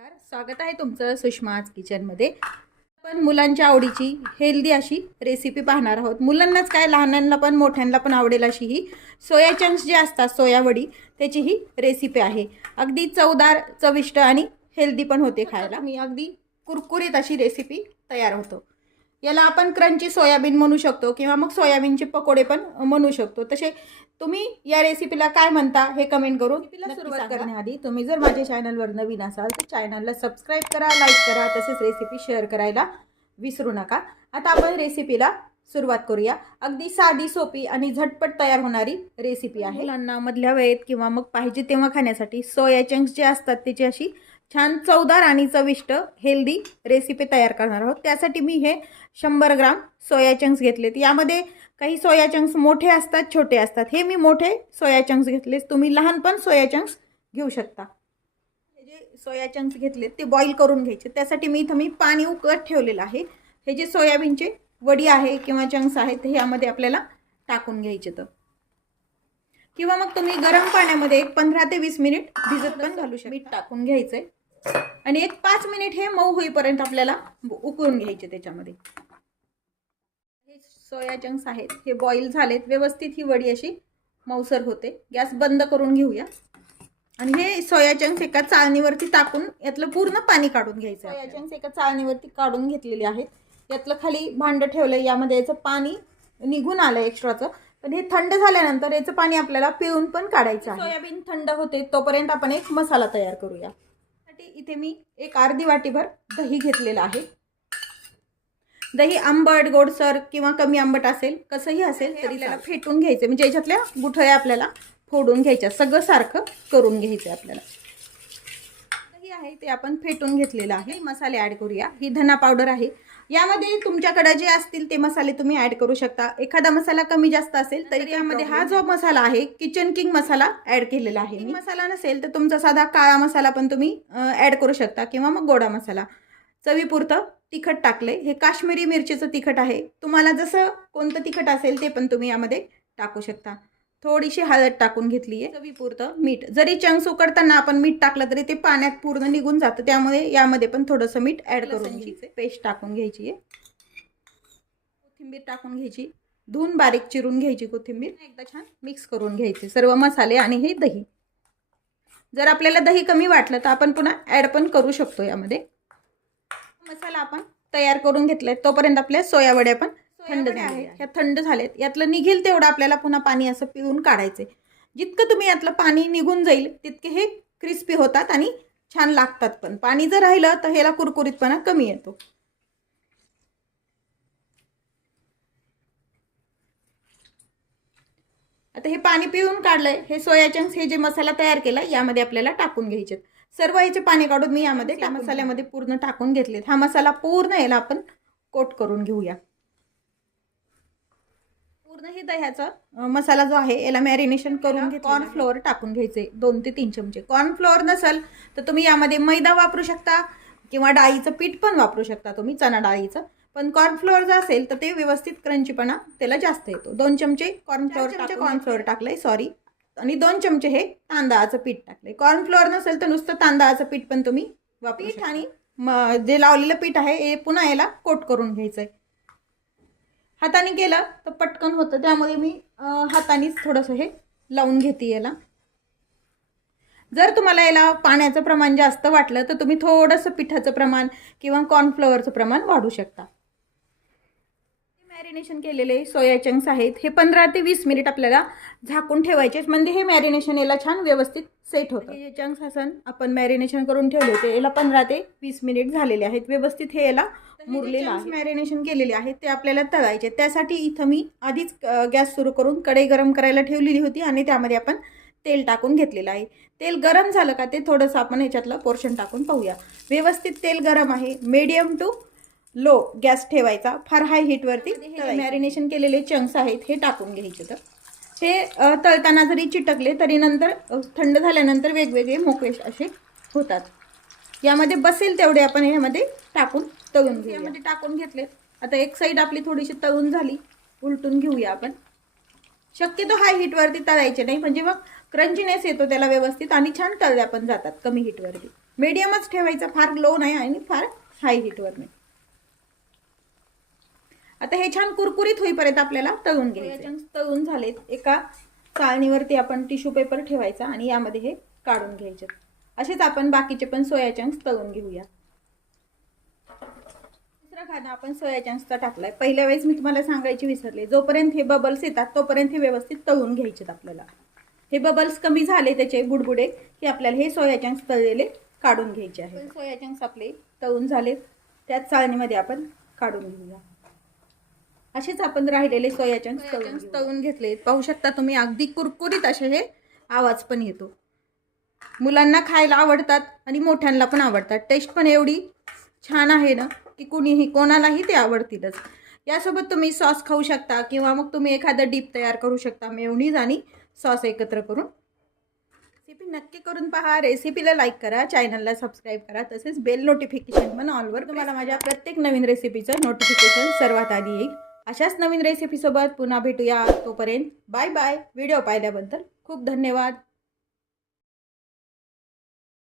नमस्कार, स्वागत आहे तुमचं सुषमाज किचनमध्ये। आपण मुलांच्या आवडीची हेल्दी अशी रेसिपी पाहणार आहोत। मुलांनाच काय, लहानांना पण मोठ्यांना पण आवडेल अशी ही सोया चंक्स जे असतात, सोया वडी, त्याची ही रेसिपी आहे। अगदी चवदार, चविष्ट आणि हेल्दी पण होते खायला। मी अगदी कुरकुरीत अशी रेसिपी तयार होतो। याला आपण क्रंची सोयाबीन म्हणू शकतो किंवा मग सोयाबीनचे पकोडे पण म्हणू शकतो। तसे तुम्ही या रेसिपीला काय म्हणता हे कमेंट करून सुरुवात करण्याआधी तुम्ही जर माझ्या चॅनलवर नवीन असाल तर चॅनलला सबस्क्राइब करा, लाईक करा, तसेच रेसिपी शेअर करायला विसरू नका। आता आपण रेसिपीला सुरुवात करूया। अगदी साधी, सोपी आणि झटपट तयार होणारी रेसिपी आहे। मुलांना मधल्या वेळेत किंवा मग पाहिजे तेव्हा खाण्यासाठी सोया चंक्स जे असतात त्याची अशी छान चवदार आणि चविष्ट हेल्दी रेसिपी तयार करणार आहोत। त्यासाठी मी हे 100 ग्राम सोया चंक्स घेतलेत। यामध्ये काही सोया चंक्स मोठे असतात, छोटे असतात। हे मी मोठे सोया चंक्स घेतलेत, तुम्ही लहान पण सोया चंक्स घेऊ शकता। हे जे सोया चंक्स घेतलेत ते बॉईल करून घ्यायचे। त्यासाठी मी इथं पाणी उकळत ठेवलेलं आहे। हे जे सोयाबीनचे वडी आहे किंवा चंक्स आहेत हे यामध्ये आपल्याला टाकून घ्यायचे तर किंवा मग तुम्ही गरम पाण्यामध्ये एक 15 ते 20 मिनिट भिजत पण घालू शकता। मीठ टाकून घ्यायचंय आणि एक 5 मिनिट हे मऊ होईपर्यंत आपल्याला उकळून घ्यायचे। त्याच्यामध्ये हे सोया चंक्स आहेत, हे बॉईल झालेत व्यवस्थित। ही वडी अशी मऊसर होते। गॅस बंद करून घेऊया आणि हे सोया चंक्स एका चाळणीवरती टाकून यातलं पूर्ण पाणी काढून घ्यायचं। सोया चंक्स एका चाळणीवरती काढून घेतलेले आहेत। यातलं खाली भांड ठेवलंय, यामध्ये याचं पाणी निघून आलं एक्स्ट्राचं। पण हे थंड झाल्यानंतर याचं पाणी आपल्याला पिळून पण काढायचं आहे। सोयाबीन थंड होते तोपर्यंत आपण एक मसाला तयार करूया। त्यासाठी इथे मी एक अर्धी वाटीभर दही घेतलेलं आहे। दही आंबट, गोडसर किंवा कमी आंबट असेल, कसंही असेल तरी आपल्याला फेटून घ्यायचे। म्हणजे याच्यातल्या गुठळ्या आपल्याला फोडून घ्यायच्या, सगळं सारखं करून घ्यायचं आपल्याला। दही आहे ते आपण फेटून घेतलेलं आहे। मसाले ॲड करूया। ही धना पावडर आहे, यामध्ये तुमच्याकडे जे असतील ते मसाले तुम्ही ॲड करू शकता। एखादा मसाला कमी जास्त असेल तरी यामध्ये हा जो मसाला आहे किचन किंग मसाला ॲड केलेला आहे। मसाला नसेल तर तुमचा साधा काळा मसाला पण तुम्ही ॲड करू शकता किंवा मग गोडा मसाला। चवीपुरतं तिखट टाकले, हे काश्मीरी मिरचीचं तिखट आहे। तुम्हाला जसं कोणतं तिखट असेल ते पण तुम्ही यामध्ये टाकू शकता। थोडीशी हळद टाकून घेतली आहे, चवीपुरतं मीठ। जरी चंक्स उकडताना आपण मीठ टाकलं तरी ते पाण्यात पूर्ण निघून जातं, त्यामुळे यामध्ये पण थोडंसं मीठ ॲड करून घ्यायचं। पेस्ट टाकून घ्यायची आहे, कोथिंबीर टाकून घ्यायची, धुवून बारीक चिरून घ्यायची कोथिंबीर। एकदा छान मिक्स करून घ्यायचे सर्व मसाले आणि हे दही। जर आपल्याला दही कमी वाटलं तर आपण पुन्हा ॲड पण करू शकतो यामध्ये। मसाला आपण तयार करून घेतलाय तोपर्यंत आपल्या सोया वड्या पण थंड आहेत। ह्या थंड झालेत, यातलं निघेल तेवढं आपल्याला पुन्हा पाणी असं पिळून काढायचे। जितकं तुम्ही यातलं पाणी निघून जाईल तितके हे क्रिस्पी होतात आणि छान लागतात पण। पाणी जर राहिलं तर ह्याला कुरकुरीतपणा कमी येतो। आता हे पाणी पिळून काढलंय, हे सोया चंक्स हे जे मसाला तयार केला यामध्ये आपल्याला टाकून घ्यायचे। सर्व याचे पाणी काढून मी यामध्ये मसाल्यामध्ये पूर्ण टाकून घेतलेत। हा मसाला पूर्ण याला आपण कोट करून घेऊया। पूर्ण हे दह्याचा मसाला जो आहे याला मॅरिनेशन करून घेतलेला। कॉर्नफ्लोअर टाकून घ्यायचे 2 ते 3 चमचे। कॉर्नफ्लोअर नसेल तर तुम्ही यामध्ये मैदा वापरू शकता किंवा डाळीचं पीठ पण वापरू शकता तुम्ही, चणा डाळीचं। पण कॉर्नफ्लोअर जर असेल तर ते व्यवस्थित क्रंचीपणा त्याला जास्त येतो। 2 चमचे कॉर्नफ्लोअर टाकलंय, सॉरी, आणि 2 चमचे हे तांदळाचं पीठ टाकले। कॉर्नफ्लोअर नसेल तर नुसतं तांदळाचं पीठ पण तुम्ही वापरू शकता। आणि जे लावलेलं पीठ आहे हे पुन्हा याला कोट करून घ्यायचंय। हाताने केलं तर पटकन होतं, त्यामुळे मी हातानेच थोडंसं हे लावून घेते याला। जर तुम्हाला याला पाण्याचं प्रमाण जास्त वाटलं तर तुम्ही थोडंसं पिठाचं प्रमाण किंवा कॉर्नफ्लोअरचं प्रमाण वाढू शकता। मॅरिनेशन केलेले सोया चंक्स आहेत, हे 15 ते 20 मिनिट आपल्याला झाकून ठेवायचे, म्हणजे हे मॅरिनेशन याला छान व्यवस्थित सेट होतं। हे चंक्स असन आपण मॅरिनेशन करून ठेवले होते, याला 15 ते 20 मिनिट झालेले आहेत। व्यवस्थित हे याला मुरलेलं आहे। मॅरिनेशन केलेले आहेत ते आपल्याला तळायचे। त्यासाठी इथं मी आधीच गॅस सुरू करून कढई गरम करायला ठेवलेली होती आणि त्यामध्ये आपण तेल टाकून घेतलेलं आहे। तेल गरम झालं का ते थोडंसं आपण याच्यातलं पोर्शन टाकून पाहूया। व्यवस्थित तेल गरम आहे, मीडियम टू लो गॅस ठेवायचा, फार हाय हीटवरती। मॅरिनेशन केलेले चंक्स आहेत हे टाकून घ्यायचे। तर हे तळताना जरी चिटकले तरी नंतर थंड झाल्यानंतर वेगवेगळे मोकळे असे होतात। यामध्ये बसेल तेवढे आपण यामध्ये टाकून तळून घेऊ। यामध्ये टाकून घेतले। आता एक साईड आपली थोडीशी तळून झाली, उलटून घेऊया आपण। शक्यतो हाय हीटवरती तळायचे नाही, म्हणजे मग क्रंचीनेस येतो त्याला व्यवस्थित आणि छान तळल्या पण जातात कमी हीटवरती। मीडियमच ठेवायचा, फार लो नाही आणि फार हाय हीटवर नाही. आता हे छान कुरकुरीत होईपर्यंत आपल्याला तळून घ्यायचे. तळून झालेत. एका चाळणीवरती आपण टिश्यू पेपर ठेवायचा आणि यामध्ये हे काढून घ्यायचे. असेच आपण बाकीचे पण सोया चंक्स तळून घेऊया. दुसरा खाना आपण सोया चंक्सचा टाकलाय. पहिल्या वेळेस मी तुम्हाला सांगायची विसरले, जोपर्यंत हे बबल्स येतात तोपर्यंत हे व्यवस्थित तळून घ्यायचे. आपल्याला हे बबल्स कमी झाले त्याचे बुडबुडे की आपल्याला हे सोया चंक्स तळलेले काढून घ्यायचे आहे. सोया चंक्स आपले तळून झाले, त्याच चाळणीमध्ये आपण काढून घेऊया. असेच आपण राहिलेले सोया चंक्स तळून घेतले. पाहू शकता तुम्ही, अगदी कुरकुरीत असे हे आवाज पण येतो. मुलांना खायला आवडतात आणि मोठ्यांना पण आवडतात. टेस्ट पण एवढी छान आहे ना की कोणालाही ते आवडतीलच. यासोबत तुम्ही सॉस खाऊ शकता किंवा मग तुम्ही एखादं डीप तयार करू शकता, मेयोनीज आणि सॉस एकत्र करून. रेसिपी नक्की करून पहा. रेसिपीला लाईक करा, चॅनलला सबस्क्राईब करा, तसेच बेल नोटिफिकेशन पण ऑलवर. तुम्हाला माझ्या प्रत्येक नवीन रेसिपीचं नोटिफिकेशन सर्वात आधी येईल. अशाच नवीन रेसिपीसोबत पुन्हा भेटूया. तोपर्यंत बाय बाय. व्हिडिओ पाहिल्याबद्दल खूप धन्यवाद.